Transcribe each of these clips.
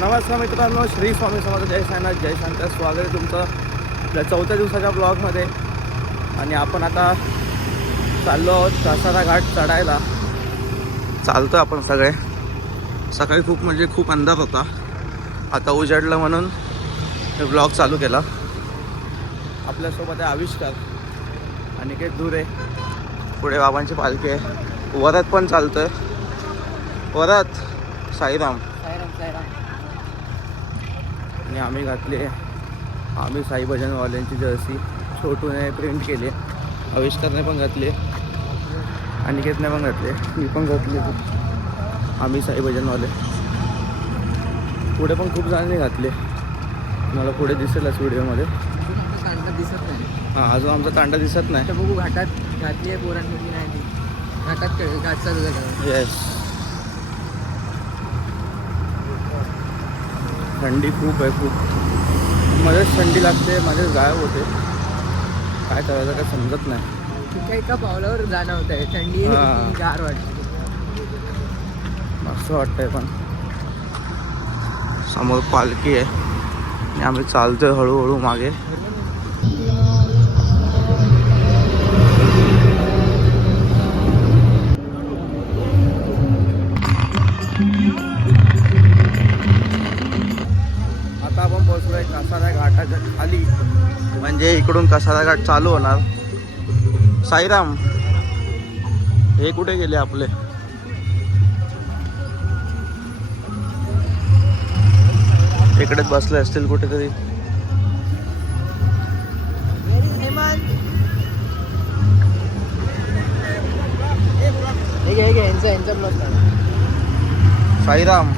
नमस्कार मित्रांनो, श्री स्वामी समर्थ, जय साईनाथ, जय शांत. स्वागत आहे तुमचं आपल्या 4थ्या दिवसाच्या ब्लॉगमध्ये. आणि आपण आता चाललो आहोत कासारा घाट चढायला. चालतो आपण सगळे. सकाळी खूप अंधार होता, आता उजाडलं म्हणून ब्लॉग चालू केला. आपल्यासोबत आहे आविष्कार आणि काही दूर आहे. पुढे बाबांची पालखी आहे. वरात पण चालतोय. वरात साईराम. आणि आम्ही घातली आम्ही साई भजनवाल्यांची जर्सी छोटूने प्रिंट केली. आविष्कारने पण घातली, अनिकेतने पण घातली, मी पण घातली. आम्ही साई भजनवाले. पुढे पण खूप जणांनी घातले. मला पुढे दिसेलच व्हिडिओमध्ये. तांडा दिसत नाही. हां, अजून आमचा तांडा दिसत नाही. तर बघू घाटात घातली आहे पोरांनी नाही ती. घाटात घाट चालू झाला. येस. थंडी खूप आहे, खूप. मध्येच थंडी लागते, मध्येच गायब होते. काय करायचं काय समजत नाही. एका एका पावलावर जाणं होत आहे. थंडी हां. गार वाटते. मस्त वाटतंय. पण समोर पालखी आहे आणि आम्ही चालतोय हळूहळू मागे. आता आपण पोहोचलोय कासारा घाटाच्या खाली. म्हणजे इकडून कासारा घाट चालू होणार. साईराम, हे कुठे गेले आपले? इकडेच बसले असतील कुठेतरी. साईराम.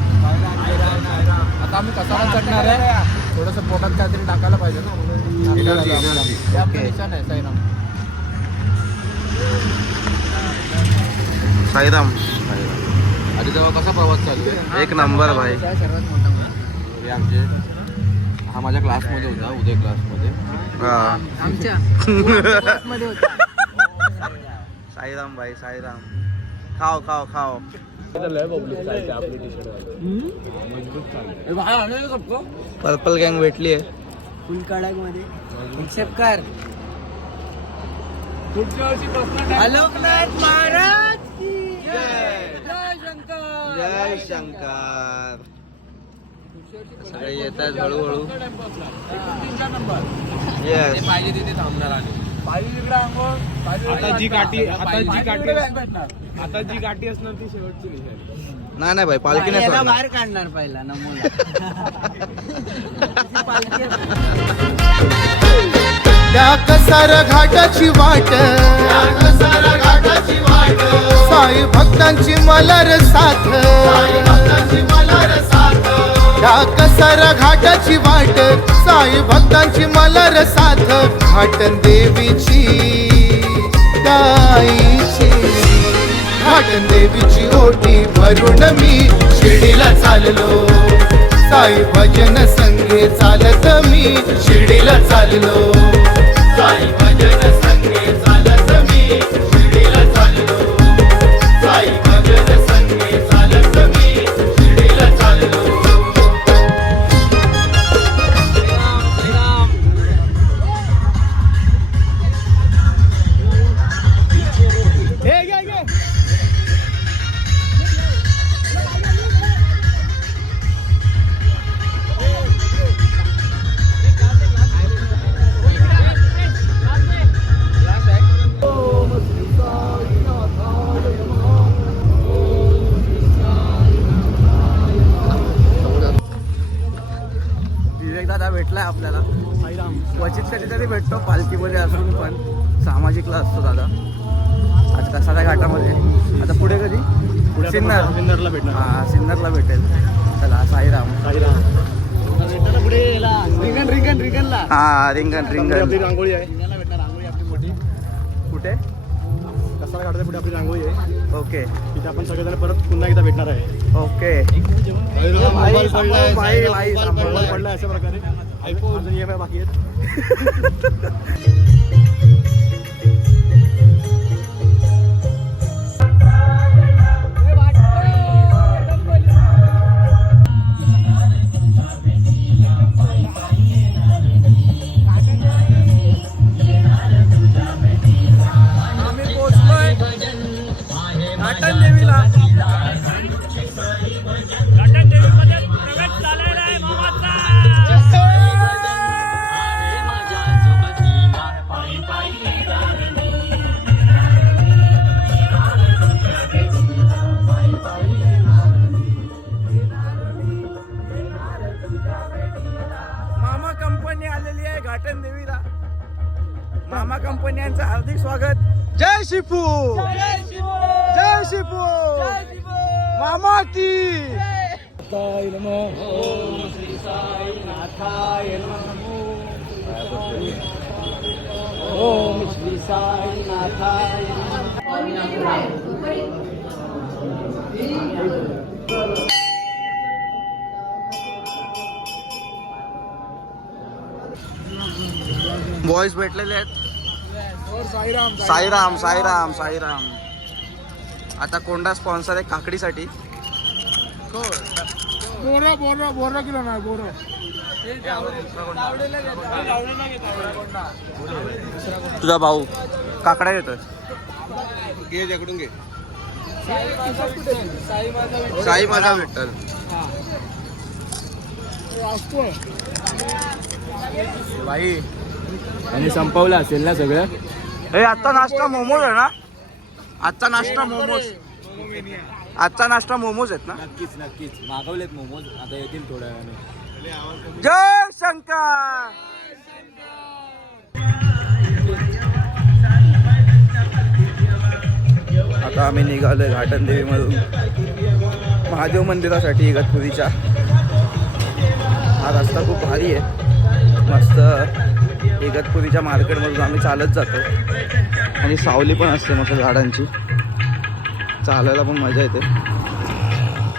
आता आम्ही कसारा चढणार आहे. थोडंसं पोटात काहीतरी टाकायला पाहिजे ना. साईराम. आधी तेव्हा कसा प्रवास चालू एक नंबर भाई. सर्वात मोठा हे आमचे हा माझ्या क्लासमध्ये होता, उदय क्लासमध्ये. हा. आमच्या मध्ये होता. साईराम भाई, साईराम. खाओ खाओ खाओ. पर्पल गँग भेटली आहे. फुल कडक मध्ये एक्सेप्ट कर. लोकनाथ महाराज की जय. जय शंकर. जय शंकर. सगळे येत आहेत हळूहळू. येस. पाहिजे तिथे थांबणार आणि आता जी गाठी असणार ती शेवटची निशाणी. नाही भाई, पालखी नाही याला सोडणार. बाहेर काढणार पहिला नमुना. त्या कसारा घाटाची वाट, साई भक्तांची मलर साथ, त्या कसारा घाटाची वाट, साई भक्तांची मलर साथ, घाटन देवीची गाईची, घाटन देवीची ओटी भरून मी शिर्डीला चाललो. साई भजन संगे चालत मी शिर्डीला चाललो. साई भजन संगे चालत मी शिर्डीला चाललो. साई भजन संगे चालत मी शिर्डीला चाललो. दादा भेटलाय आपल्याला. क्वचित कधीतरी भेटतो पालखीमध्ये असून, पण सामाजिकला असतो दादा. आज कसारा घाटामध्ये. आता पुढे कधी? सिन्नरला भेटणार. हां, सिन्नरला भेटेल. चला, साईराम. रिंगणला हां, रिंगण रिंगण. आपली रांगोळी आहे. रांगोळी आपली मोठी. कुठे? कसारा घाटाच्या पुढे आपली रांगोळी आहे. ओके तिथे आपण सगळेजण परत पुन्हा एकदा भेटणार आहे. ओके. मोबाईल पडलाय, भाई, भाई, मोबाईल पडलाय अशा प्रकारे. आयफोन EMI बाकी आहेत. यांचं हार्दिक स्वागत. जय शिपू, जय शिपू, मामा की. ओम श्री साईनाथाय. बॉयज भेटलेले आहेत. साईराम साईराम साईराम. आता कोंडा स्पॉन्सर आहे काकडीसाठी. बोरा किलो नाही बोरा. तुझा भाऊ काकडा घेतोय. घे त्याकडून घे. साई माझा विठ्ठल. भाई आणि संपवलं असेल ना सगळं. हे आजचा नाश्ता मोमोज आहे ना. आजचा नाश्ता मोमोज. आजचा नाश्ता मोमोज आहेत ना. नक्कीच मागवलेत मोमोज, आता येतील थोड्या वेळाने. जय शंकर. आता आम्ही निघालोय घाटनदेवी मधून महादेव मंदिरासाठी इगतपुरीच्या. हा रस्ता खूप भारी आहे. मस्त इगतपुरीच्या मार्केटमधून आम्ही चालत जातो आणि सावली पण असते मस्त झाडांची. चालायला पण मजा येते.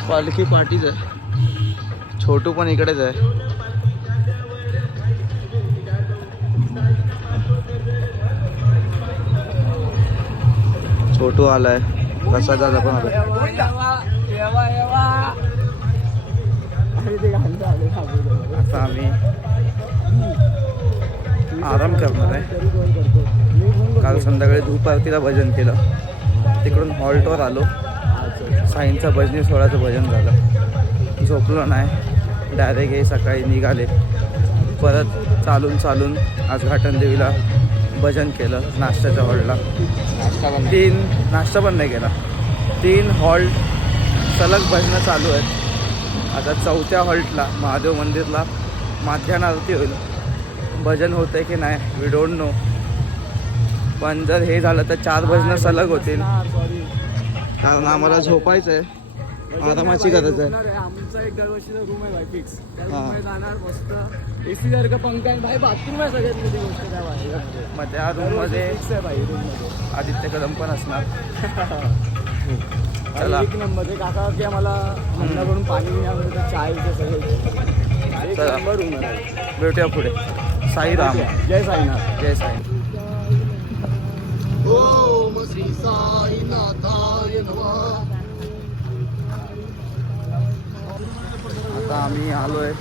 पालखी पार्टीच आहे. छोटू पण इकडेच आहे. छोटू आलाय. कसा दादा पण आलाय. आता आम्ही आराम करणार आहे. काल संध्याकाळी धूप आरतीला भजन केलं. तिकडून हॉल्टवर आलो. साईंचा भजनी सोहळ्याचं भजन झालं. झोपलो नाही. डायरेक्ट हे सकाळी निघाले. परत चालून चालून आज घाटनदेवीला भजन केलं. नाश्त्याच्या हॉल्टला नाश्ता पण नाही केला. 3 हॉल्ट सलग भजनं चालू आहेत. आता 4थ्या हॉल्टला महादेव मंदिरला माध्यान्ह आरती होईल. भजन होतं आहे की नाही वी डोंट नो. पण जर हे झालं तर 4 भजनं सलग होतील. कारण आम्हाला झोपायचं आहे. आरामाची गरज आहे. आमचा एक दरवर्षीचा रूम आहे भाई फिक्स. त्या रूममध्ये जाणार मस्त. एसी सारखं पंखा आहे भाई. बाथरूम आहे सगळ्यात मोठी गोष्ट त्या भाई. मग त्या रूममध्ये फिक्स आहे भाई रूममध्ये. आदित्य कदम पण असणार. चला. एक नंबर ते काका की आम्हाला मंदाकडून पाणी घेण्यामध्ये चायचं सगळं एक चला. नंबर रूम आहे. भेटूया पुढे. साईराम. जय साईनाथ. जय साई. ओम श्री साईनाथाय नमः. आता आम्ही आलोय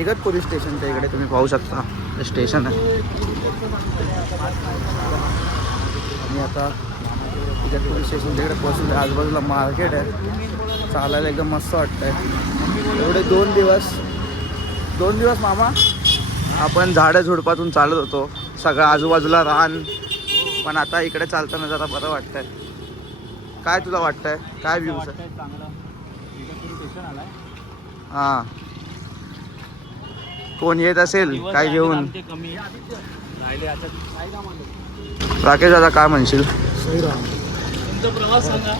इगतपुरी स्टेशनच्या इकडे. तुम्ही पाहू शकता हे स्टेशन आहे. आणि आता इगतपुरी स्टेशनच्या इकडे पोहोचलो. आजूबाजूला मार्केट आहे. चालायला एकदम मस्त वाटतंय. एवढे 2 दिवस मामा आपण झाडं झुडपातून चालत होतो. सगळं आजूबाजूला रान. पण आता इकडे चालताना जरा बरं वाटतंय. काय तुला वाटतंय? काय व्ह्यूज आहे? चांगलं इगतपुरी स्टेशन आलाय. हां. कोण येत असेल काय घेऊन? कमी राहिले आता काय काम आलं. राकेश दादा काय म्हणशील? साईराम. तुमचा प्रवास सांगा.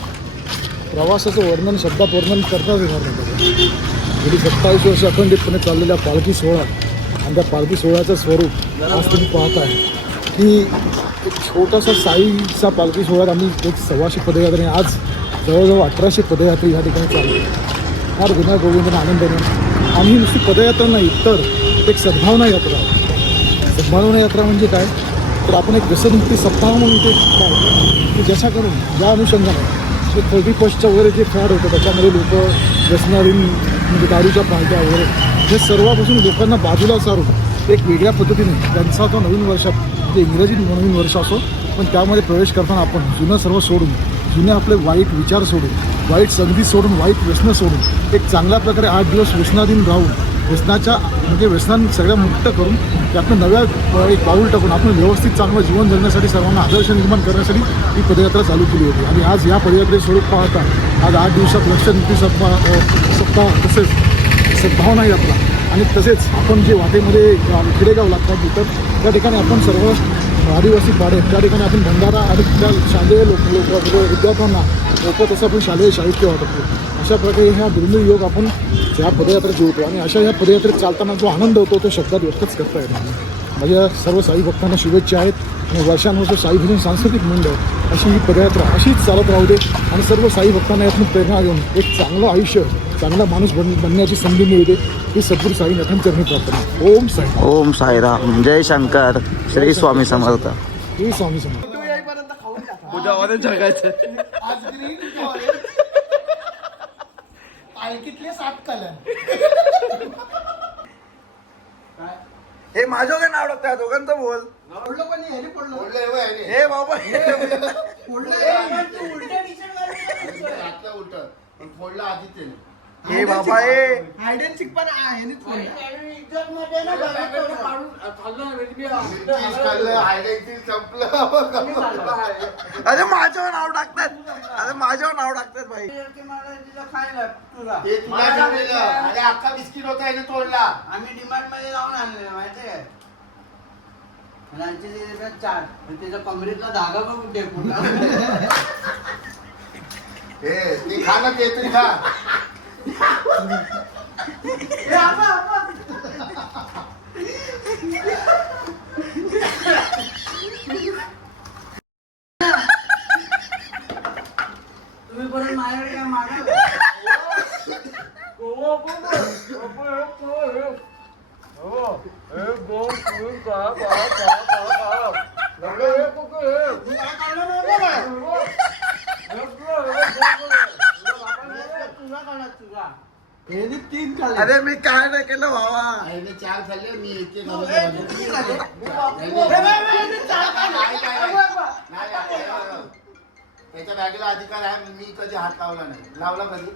प्रवासाचं वर्णन शब्दात वर्णन करताच येणार नाही. गेली 27 वर्ष अखंडितपणे चाललेल्या पालखी सोहळा आणि त्या पालखी सोहळ्याचं स्वरूप आज तुम्ही पाहताय की एक छोटासा साईचा पालखी सोहळ्यात आम्ही एक 1,200 पदयात्रे. आज जवळजवळ 1,800 पदयात्री ह्या ठिकाणी चालले. फार गुन्हा गोविंदाने आनंदाने. आम्ही नुसती पदयात्रा नाही तर एक सद्भावना यात्रा आहे. सद्भावना यात्रा म्हणजे काय तर आपण एक व्यसनमुक्ती सप्ताह म्हणून ते पाहतो की ज्याच्याकडून ज्या अनुषंगाने जे 30+ वगैरे जे फॅड होतं त्याच्यामध्ये लोक व्यसनाधीन म्हणजे दारूच्या पार्ट्या वगैरे हे सर्वापासून लोकांना बाजूला सारून एक वेगळ्या पद्धतीने त्यांचा तो नवीन वर्षात म्हणजे इंग्रजी नवीन वर्ष असो पण त्यामध्ये प्रवेश करताना आपण जुनं सर्व सोडून जुने आपले वाईट विचार सोडून वाईट संगती सोडून वाईट व्यसनं सोडून एक चांगल्या प्रकारे 8 दिवस व्यसनाधीन राहून व्यसनाच्या म्हणजे व्यसनां सगळ्या मुक्त करून त्यातनं नव्या एक पाऊल टाकून आपण व्यवस्थित चांगलं जीवन जगण्यासाठी सर्वांना आदर्श निर्माण करण्यासाठी ही पदयात्रा चालू केली होती. आणि आज या पदयात्रेचे स्वरूप पाहता आज 8 दिवसात लक्षनिर्मिती सप्ताह तसेच सद्भावना यात्रा आणि तसेच आपण जे वाटेमध्ये खेडेगाव लागतात तिथं त्या ठिकाणी आपण सर्व आदिवासी पाडे त्या ठिकाणी आपण भंडारा आणि त्या शालेय विद्यार्थ्यांना मोफत असं आपण शालेय साहित्य वापरतो. अशा प्रकारे ह्या दुर्मिळ योग आपण ह्या पदयात्रा जीवतो आणि अशा ह्या पदयात्रेत चालताना जो आनंद होतो तो शब्दात व्यक्तच करता येतो. माझ्या सर्व साई भक्तांना शुभेच्छा आहेत आणि वर्षानुवर्ष साई भजन सांस्कृतिक मंडळ अशी ही पदयात्रा अशीच चालत राहू दे आणि सर्व साई भक्तांना यातून प्रेरणा घेऊन एक चांगलं आयुष्य चांगला माणूस बनण्याची संधी मिळते ही सद्गुरू साईनाथां चरणी प्रार्थना. ओम साई. ओम साईराम. जय शंकर. श्री स्वामी समर्थ. श्री स्वामी समर्थ. उद्या जगायचं. पालखीतले 7 कलर. हे माझं काय नाव टाकतं दोघांचं बोल. पडलं पण नाही, पडलं. हे बाबा फोडला आदित्यने. हे बाबा हे हायड अँड सीक पण आहे नि फोडला. अरे माझ्यावर नाव टाकतात. अरे माझ्यावर नाव टाकतात भाई. ते तुला ठेवलेलं. अरे अख्खा बिस्किट होता याने तोडला. आम्ही डिमांड मध्ये जाऊन आणलेलं माहिती आहे. मुलांचे 4 त्याच्या कमरेतला धागा बघ कुठे हे ते खा ना ते तरी खा. तुम्ही परत माझ्याकडे काय मागा. अरे मी काय नाही केलं बाबा. याने 4 खाल्ले मी एक त्याच्या बॅगेला अधिकार आहे. मी कधी हात लावला नाही. लावला कधी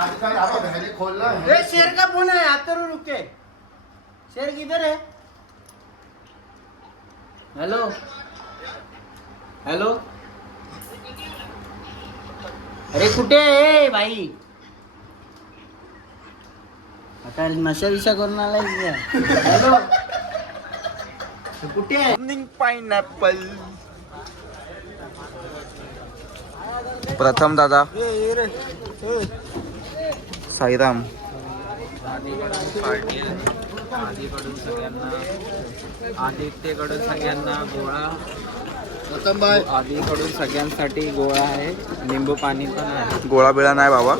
अधिकार हा बॅगे खोललं. शेर का फोन है आते रुके. शेर किधर है. Hello hello. अरे कुठे आहे भाई. आता नशा विषा करून आलाय. हॅलो कुठे आहे. पाइनएप्पल. प्रथम दादा साईराम. आधीकडून सगळ्यांना आदित्यकडून सगळ्यांना गोळा. आधीकडून सगळ्यांसाठी गोळा आहे. लिंबू पाणी पण आहे. गोळा बिळा नाही बाबा.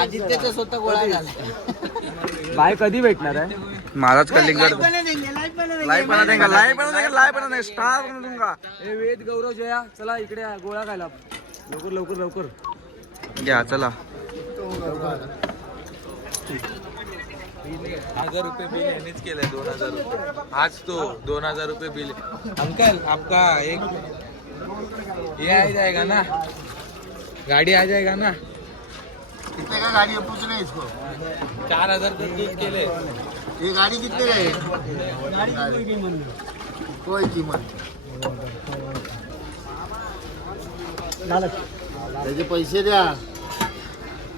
आदित्यचा स्वतः गोळा झाला. बाय कधी भेटणार आहे. महाराज कलिंगड लाईव्ह बना देंगे स्टार बना दूंगा. हे वेद गौरव जया चला इकडे गोळा खायला. लवकर लवकर लवकर घ्या चला. 1000 रुपये बिल यांनीच केलंय. 2000 रुपये आज तो 2000 रुपये बिल. अंकल आपका एक ये आ जाएगा ना. गाड़ी आ जाएगा ना. कितने का गाड़ी है पूछना इसको. 4000 बिल केले. ये गाड़ी कितने का है. कोई कीमत. त्याचे पैसे द्या.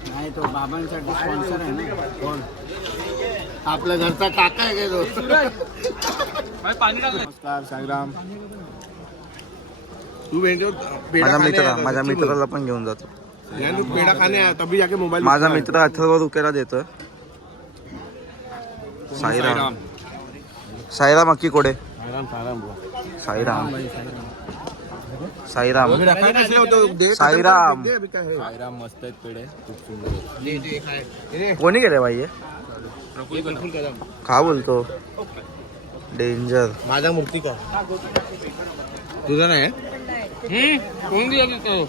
नाही तो बाबांसाठी स्पॉन्सर आहे ना. कोण. आपल्या घरचा काका आहे काय तो. नमस्कार साईराम. माझ्या मित्राला पण घेऊन जातो. पेढा खाने तभी जाके मोबाईल. माझा मित्र 18 रुपयाला देतोय. साईराम. साईराम अक्की कोडे. साईराम. साईराम. साईराम. साईराम मस्त आहेत पेढे. खूप सुंदर. कोणी गेले भाई. का बोलतो डेंजर. माझा मूर्ती का तुझा नाही. कोण दिला तो.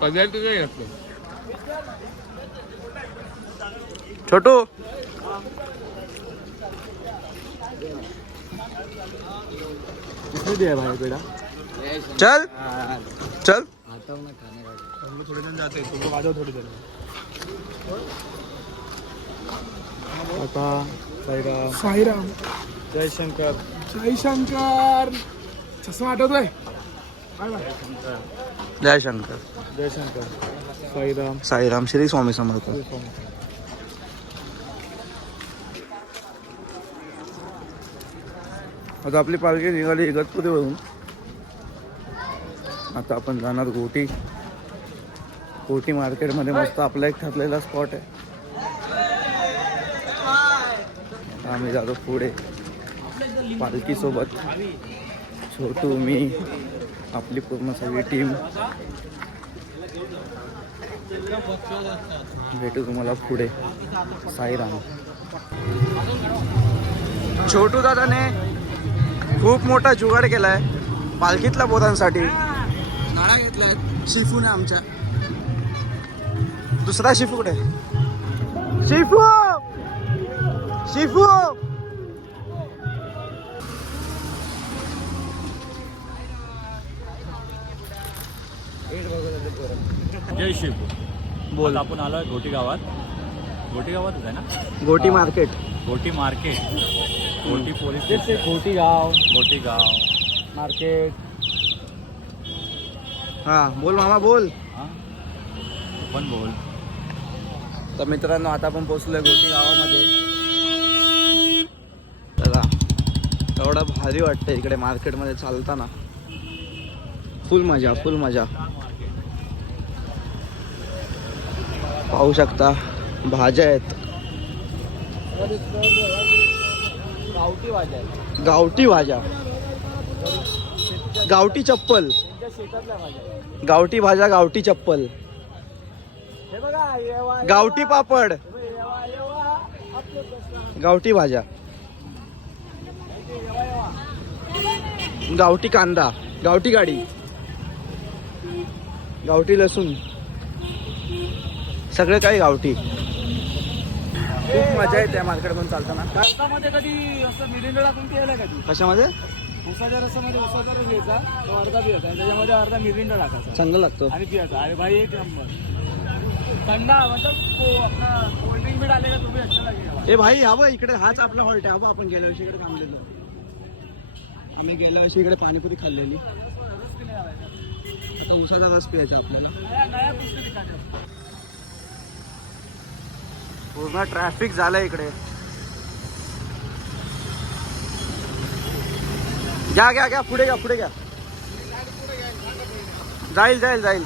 पगार तुझा छोटू. दे भाई पेढा. चल चल. थोडे जण जाते. तुमचं माझ्या थोडी जण. आता साईराम. साईराम. जय शंकर. जय शंकर. चष्मा आठवतोय. जय शंकर. जय शंकर. साईराम. साईराम. श्री स्वामी समर्थ. आता आपली पालखी निघाली इगतपुरीवरून. आता आपण जाणार गोटी. गोटी मार्केटमध्ये मस्त आपला एक ठरलेला स्पॉट आहे. आम्ही जातो पुढे पालखीसोबत. छोटू, मी, आपली पूर्ण सगळी टीम. भेटू तुम्हाला पुढे. साईराम. छोटू दादाने खूप मोठा जुगाड केलाय पालखीतल्या पोरांसाठी. गाड्या घेतल्यात शिफूने आमच्या. दुसरा शिफू कुठे? शिफू शिफू जय शिव. बोल. आपण आलोय घोटी गावात. घोटी गावातच आहे ना? गोटी market. Ghoti market, Ghoti police station, Ghoti गाव घोटी गाव मार्केट. हा बोल मामा बोल. हा पण बोल. तर मित्रांनो आता आपण पोहोचलोय गोटी गावामध्ये. चला एवढं भारी वाटतं इकडे मार्केटमध्ये चालताना. फुल मजा फुल मजा. पाहू शकता भाज्या आहेत. गावठी भाज्या आहेत. गावठी भाज्या. गावठी चप्पल. त्यांच्या शेतातल्या भाज्या आहेत. गावठी भाज्या गावठी चप्पल. हे बघा येवा, गावठी पापड. येवा, येवा, आपलं प्रश्न. गावठी भाज्या. गावठी कांदा. गावठी गाडी. गावठी लसूण. सगळे काही गावठी. खूप मजा येते त्या मार्केटमधून चालताना. भारतामध्ये कधी असं मिलिंद टाकून केलं का तू? कशामध्ये? उसाच्या रसामध्ये उसाचा रस घ्यायचा, तो अर्धा पियाचा आणि त्याच्यामध्ये अर्धा मिरिंडा टाकायचा चांगलं लागतं. आणि पियाचा. अरे भाई एक नंबर. थंडा मतलब अपना कोल्ड्रिंक भी डालेगा तो भी अच्छा लगेगा. ए भाई हवं इकडे. हाच आपला हॉल्ट आहे. हवं आपण गेल्या वर्षी इकडे थांबलेलो. आम्ही गेल्या वर्षी इकडे पाणीपुरी खाल्लेली. आता उसाचा रस प्यायचा आपल्याला. नया नया पुस्तक दिखाते. पूर्ण ट्रॅफिक झालंय इकडे. घ्या घ्या घ्या पुढे घ्या पुढे घ्या. जाईल जाईल जाईल.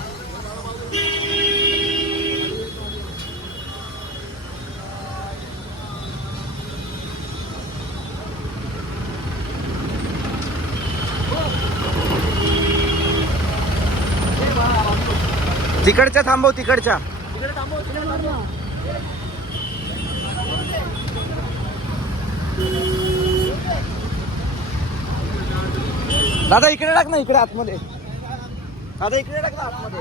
तिकडच्या थांबव तिकडच्या. दादा इकडे टाक ना. इकडे आतमध्ये. दादा इकडे टाक ना आतमध्ये.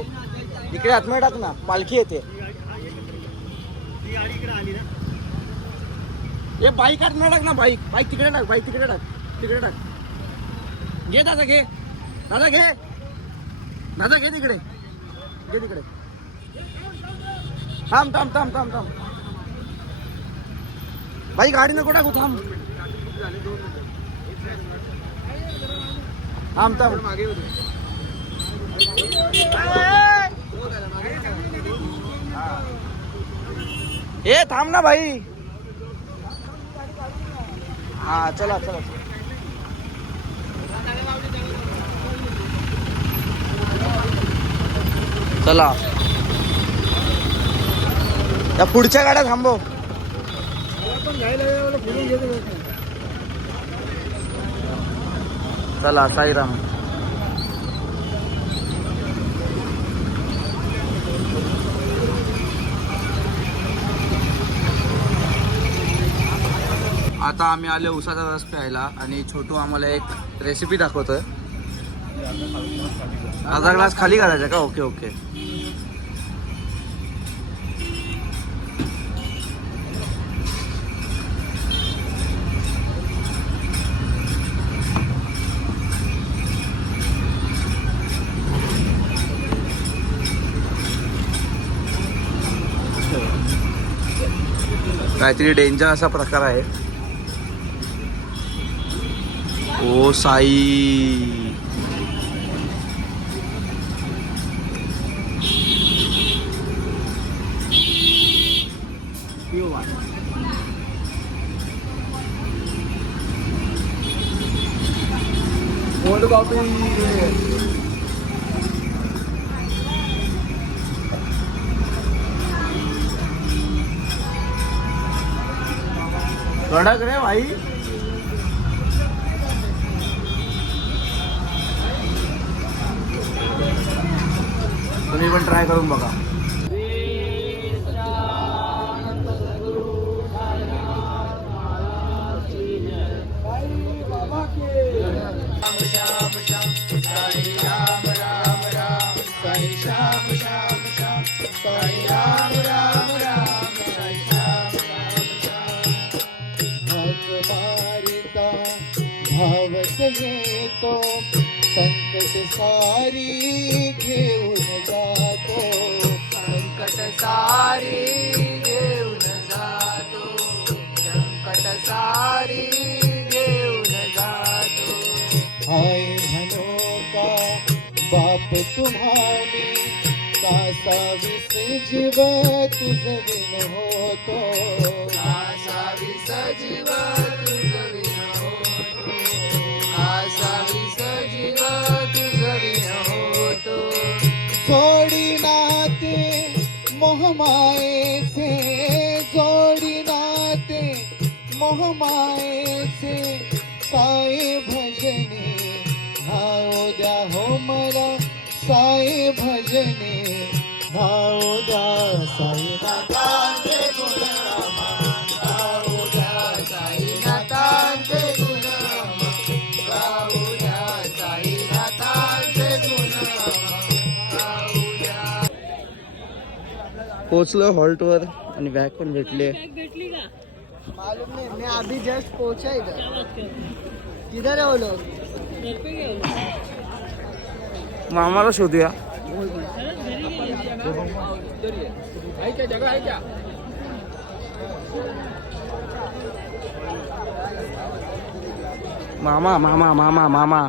इकडे आतमध्ये टाक ना. पालखी येते. हे बाईक आतमध्ये टाक ना. बाईक बाईक तिकडे टाक. बाईक तिकडे टाक. तिकडे टाक. घे दादा घे. दादा घे. दादा घे तिकडे. घे तिकडे. थांब थांब थांब थांब थांब. बाई गाडी नको टाकू. थांब थांब थांब. ए थांब ना भाई. हा चला चला. चला या पुढच्या गाड्या थांबव. चला साईराम. आता आम्ही आले उसाचा रस प्यायला आणि छोटू आम्हाला एक रेसिपी दाखवतोय. अर्धा ग्लास खाली करायचा का? Okay okay. काहीतरी डेंजर असा प्रकार आहे. ओ साई. कोल्ड कॉफी कडक रे भाई. तुम्ही पण ट्राय करून बघा. धावत येतो संकट सारी घेऊन जातो संकट सारी घेऊन जातो संकट सारी घेऊन जातो हाय म्हणो का बाप तुम्हारी कासा विस जीव तुझ विन होतो कासा विस जीव तुझ विन होतो कासा विस जीव तुझ विन होतो जोडी नाते मोहमायेचे जोडी नाते मोहमायेचे साई भजने नाव द्या हो मला साई भजने नाव द्या साई नाथांचे गुणरामा गाऊ द्या साई नाथांचे गुणरामा गाऊ द्या साई नाथांचे गुणरामा गाऊ द्या. पोचलो हॉल्टवर आणि बॅग पण भेटली. मालूम नहीं, मैं अभी जस्ट पहुंचा इधर. किधर है वो लोग? मामाला शोधूया. क्या जगह है क्या मामा मामा मामा मामा.